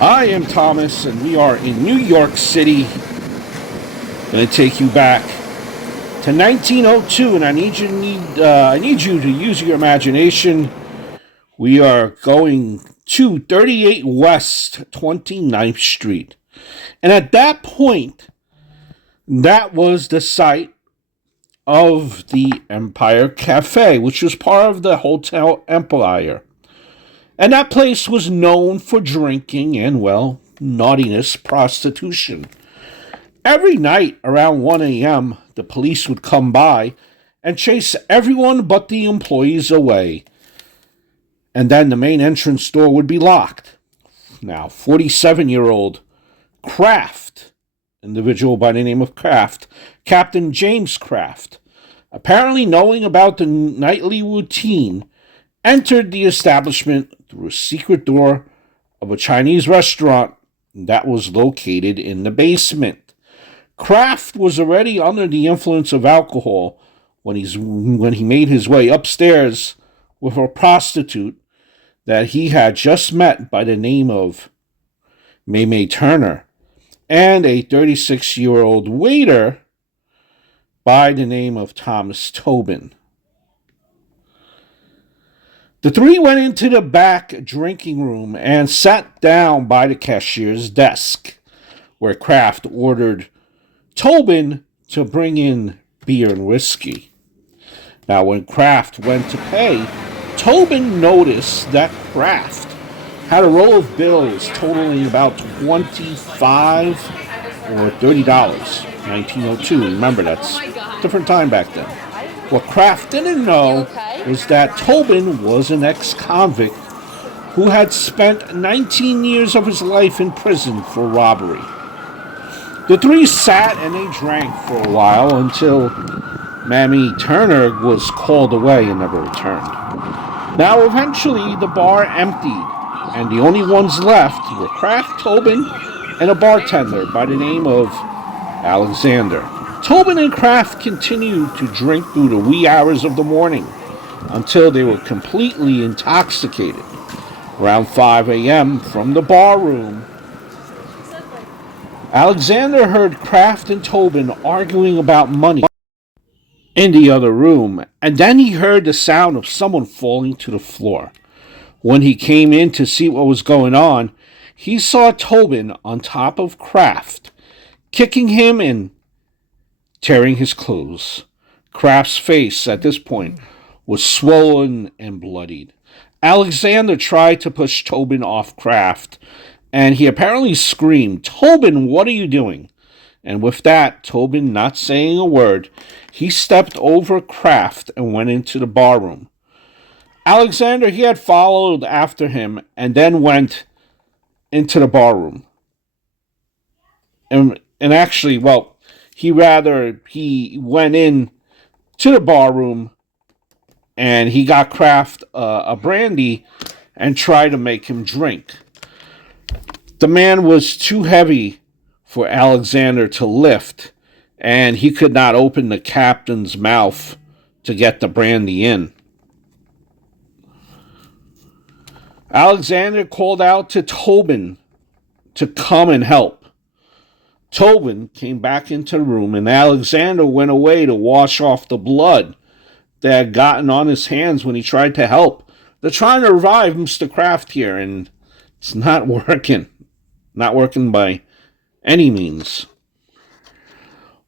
I am Thomas, and we are in New York City. Going to take you back to 1902, and I need you to use your imagination. We are going to 38 West 29th Street, and at that point, that was the site of the Empire Cafe, which was part of the Hotel Empire. And that place was known for drinking and, well, naughtiness, prostitution. Every night around 1 a.m., the police would come by and chase everyone but the employees away. And then the main entrance door would be locked. Now, 47-year-old Kraft, individual by the name of Kraft, Captain James Kraft, apparently knowing about the nightly routine, entered the establishment through a secret door of a Chinese restaurant that was located in the basement. Kraft was already under the influence of alcohol when he made his way upstairs with a prostitute that he had just met by the name of May Turner and a 36-year-old waiter by the name of Thomas Tobin. The three went into the back drinking room and sat down by the cashier's desk, where Kraft ordered Tobin to bring in beer and whiskey. Now, when Kraft went to pay, Tobin noticed that Kraft had a roll of bills totaling about $25 or $30. 1902. Remember, that's a different time back then. What Kraft didn't know was that Tobin was an ex-convict who had spent 19 years of his life in prison for robbery. The three sat and they drank for a while until Mammy Turner was called away and never returned. Now, eventually, the bar emptied, and the only ones left were Kraft, Tobin, and a bartender by the name of Alexander. Tobin and Kraft continued to drink through the wee hours of the morning until they were completely intoxicated. Around 5 a.m. from the bar room, Alexander heard Kraft and Tobin arguing about money in the other room, and then he heard the sound of someone falling to the floor. When he came in to see what was going on, he saw Tobin on top of Kraft, kicking him and tearing his clothes. Kraft's face at this point was swollen and bloodied. Alexander tried to push Tobin off Kraft, and he apparently screamed, "Tobin, what are you doing?" And with that, Tobin not saying a word, he stepped over Kraft and went into the barroom. Alexander, he had followed after him and then went into the barroom. And actually, well, he went in to the barroom and he got Kraft a brandy and tried to make him drink. The man was too heavy for Alexander to lift, and he could not open the captain's mouth to get the brandy in. Alexander called out to Tobin to come and help. Tobin came back into the room, and Alexander went away to wash off the blood that had gotten on his hands when he tried to help. They're trying to revive Mr. Kraft here, and it's not working. Not working by any means.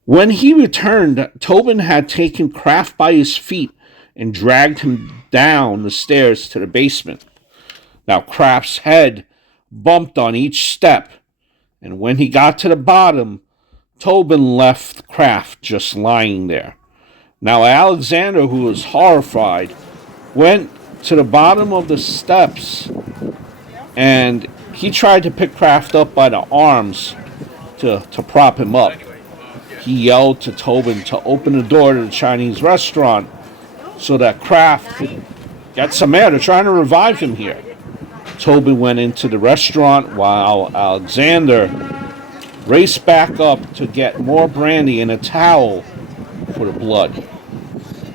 When he returned, Tobin had taken Kraft by his feet and dragged him down the stairs to the basement. Now, Kraft's head bumped on each step, and when he got to the bottom, Tobin left Kraft just lying there. Now, Alexander, who was horrified, went to the bottom of the steps, and he tried to pick Kraft up by the arms to prop him up. He yelled to Tobin to open the door to the Chinese restaurant so that Kraft could get some air. They're trying to revive him here. Tobin went into the restaurant while Alexander raced back up to get more brandy and a towel for the blood.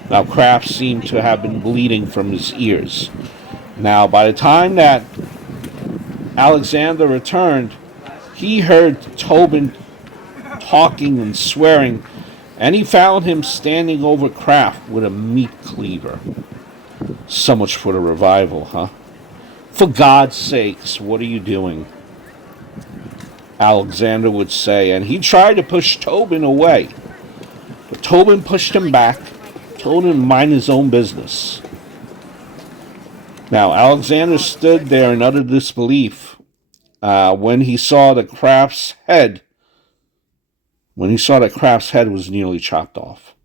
Now, Kraft seemed to have been bleeding from his ears. Now, by the time that Alexander returned, he heard Tobin talking and swearing, and he found him standing over Kraft with a meat cleaver. So much for the revival, huh? For God's sakes, what are you doing? Alexander would say, and he tried to push Tobin away. But Tobin pushed him back, told him to mind his own business. Now, Alexander stood there in utter disbelief when he saw that Kraft's head was nearly chopped off.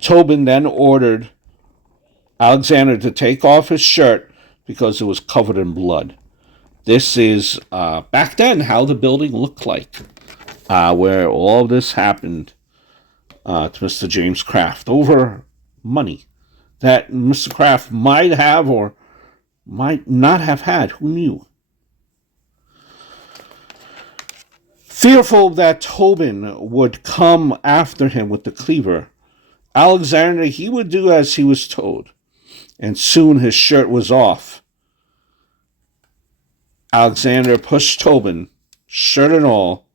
Tobin then ordered Alexander to take off his shirt because it was covered in blood. This is, back then, how the building looked like, where all this happened to Mr. James Kraft over money that Mr. Kraft might have or might not have had. Who knew? Fearful that Tobin would come after him with the cleaver, Alexander, he would do as he was told, and soon his shirt was off. Alexander pushed Tobin, shirt and all,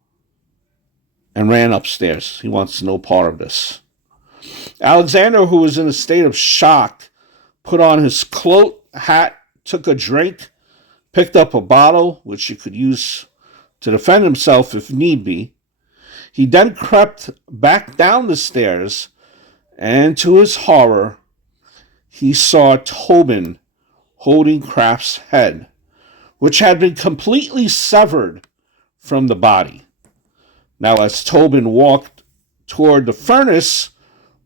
and ran upstairs. He wants no part of this. Alexander, who was in a state of shock, put on his cloak, hat, took a drink, picked up a bottle, which he could use to defend himself if need be. He then crept back down the stairs, and to his horror, he saw Tobin holding Kraft's head, which had been completely severed from the body. Now, as Tobin walked toward the furnace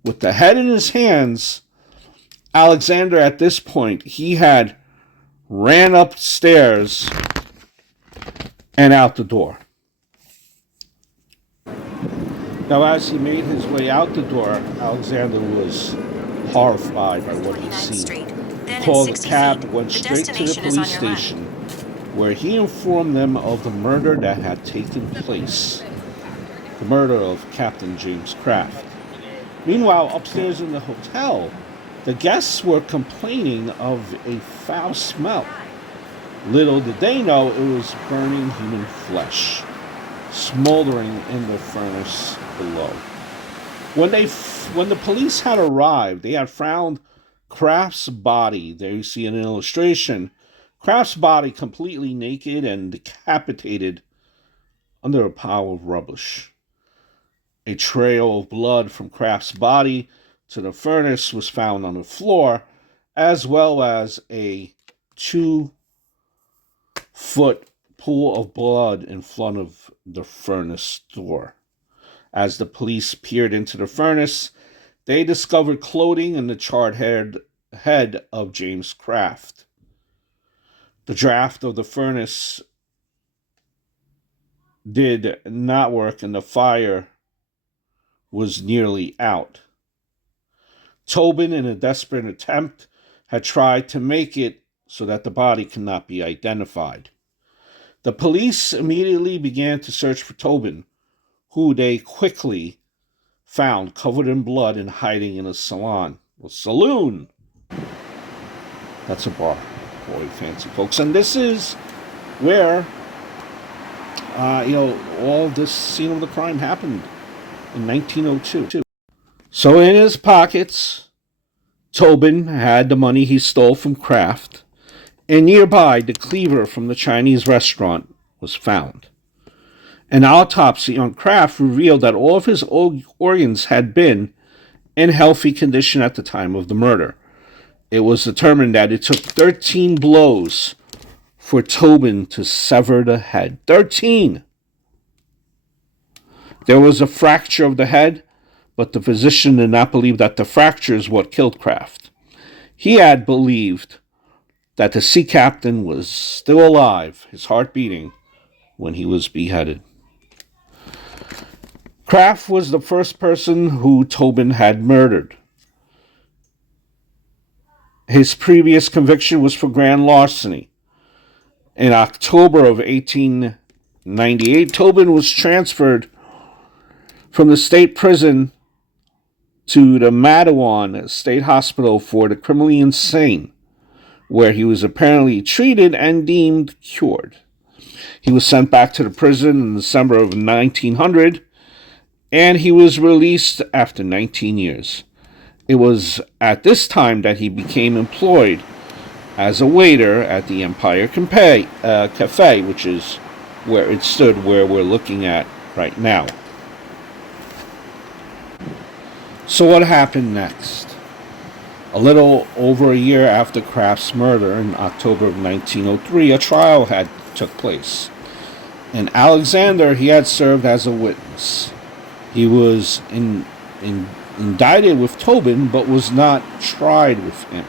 with the head in his hands, Alexander, at this point, he had ran upstairs and out the door. Now, as he made his way out the door, Alexander was horrified by what he'd seen. He called a cab, went straight to the police station, where he informed them of the murder that had taken place. The murder of Captain James Kraft. Meanwhile, upstairs in the hotel, the guests were complaining of a foul smell. Little did they know it was burning human flesh, smoldering in the furnace below. When the police had arrived, they had found Kraft's body. There you see an illustration. Kraft's body completely naked and decapitated under a pile of rubbish. A trail of blood from Kraft's body to the furnace was found on the floor, as well as a 2-foot pool of blood in front of the furnace door. As the police peered into the furnace, they discovered clothing and the charred head of James Kraft. The draft of the furnace did not work, and the fire was nearly out. Tobin, in a desperate attempt, had tried to make it so that the body cannot be identified. The police immediately began to search for Tobin, who they quickly found covered in blood and hiding in a saloon. That's a bar. Boy, fancy folks. And this is where, all this scene of the crime happened in 1902. So in his pockets, Tobin had the money he stole from Kraft, and nearby the cleaver from the Chinese restaurant was found. An autopsy on Kraft revealed that all of his organs had been in healthy condition at the time of the murder. It was determined that it took 13 blows for Tobin to sever the head. 13! There was a fracture of the head, but the physician did not believe that the fracture is what killed Kraft. He had believed that the sea captain was still alive, his heart beating, when he was beheaded. Kraft was the first person who Tobin had murdered. His previous conviction was for grand larceny. In October of 1898, Tobin was transferred from the state prison to the Mattawan State Hospital for the criminally insane, where he was apparently treated and deemed cured. He was sent back to the prison in December of 1900, and he was released after 19 years. It was at this time that he became employed as a waiter at the Empire Cafe, which is where it stood, where we're looking at right now. So what happened next? A little over a year after Kraft's murder in October of 1903, a trial had took place. And Alexander, he had served as a witness. He was indicted with Tobin, but was not tried with him.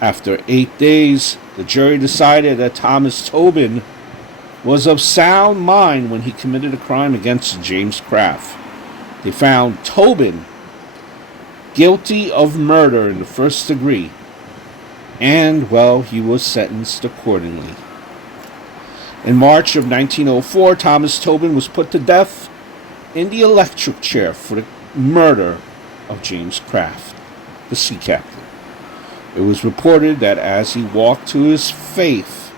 After 8 days, the jury decided that Thomas Tobin was of sound mind when he committed a crime against James Kraft. They found Tobin guilty of murder in the first degree, and, well, he was sentenced accordingly. In March of 1904, Thomas Tobin was put to death in the electric chair for the murder of James Kraft, the sea captain. It was reported that as he walked to his faith,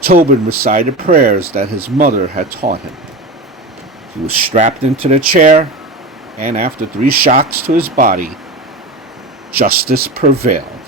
Tobin recited prayers that his mother had taught him. He was strapped into the chair, and after 3 shocks to his body, justice prevailed.